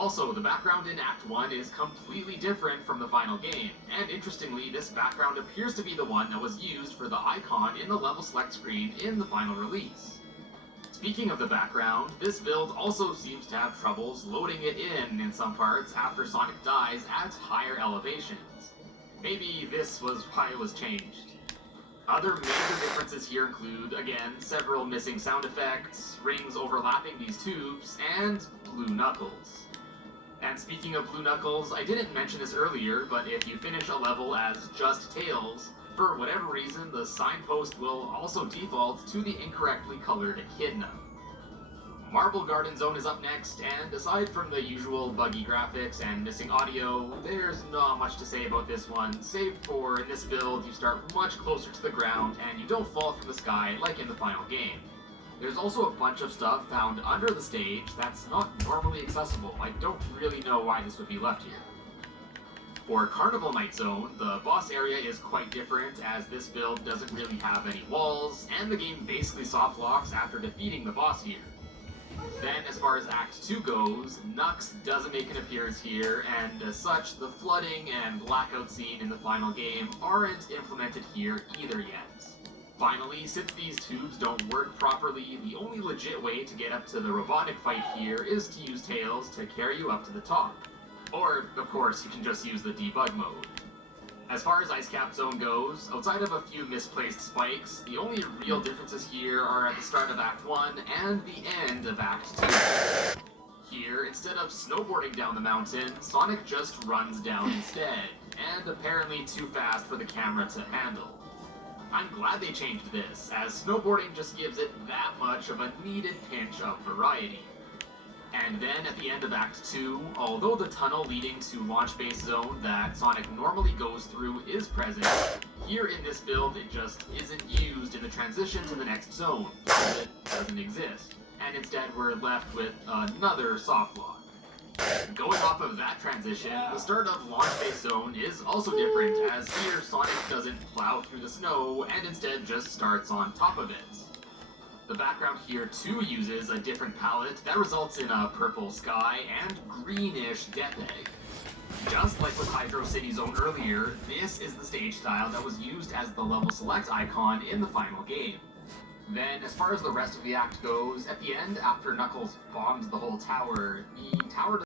Also, the background in Act 1 is completely different from the final game, and interestingly, this background appears to be the one that was used for the icon in the level select screen in the final release. Speaking of the background, this build also seems to have troubles loading it in some parts after Sonic dies at higher elevations. Maybe this was why it was changed. Other major differences here include, again, several missing sound effects, rings overlapping these tubes, and Blue Knuckles. And speaking of Blue Knuckles, I didn't mention this earlier, but if you finish a level as just Tails, for whatever reason, the signpost will also default to the incorrectly colored Echidna. Marble Garden Zone is up next, and aside from the usual buggy graphics and missing audio, there's not much to say about this one, save for in this build you start much closer to the ground and you don't fall from the sky like in the final game. There's also a bunch of stuff found under the stage that's not normally accessible. I don't really know why this would be left here. For Carnival Night Zone, the boss area is quite different as this build doesn't really have any walls, and the game basically soft locks after defeating the boss here. Then, as far as Act 2 goes, Knux doesn't make an appearance here, and as such, the flooding and blackout scene in the final game aren't implemented here either yet. Finally, since these tubes don't work properly, the only legit way to get up to the Robotnik fight here is to use Tails to carry you up to the top. Or, of course, you can just use the debug mode. As far as Ice Cap Zone goes, outside of a few misplaced spikes, the only real differences here are at the start of Act 1 and the end of Act 2. Here, instead of snowboarding down the mountain, Sonic just runs down instead, and apparently too fast for the camera to handle. I'm glad they changed this, as snowboarding just gives it that much of a needed pinch of variety. And then at the end of Act 2, although the tunnel leading to Launch Base Zone that Sonic normally goes through is present, here in this build it just isn't used in the transition to the next zone, because it doesn't exist, and instead we're left with another soft lock. Going off of that transition, the start of Launch Base Zone is also different, as here Sonic doesn't plow through the snow and instead just starts on top of it. The background here too uses a different palette that results in a purple sky and greenish Death Egg. Just like with Hydro City Zone earlier, this is the stage style that was used as the level select icon in the final game. Then, as far as the rest of the act goes, at the end, after Knuckles bombs the whole tower, the tower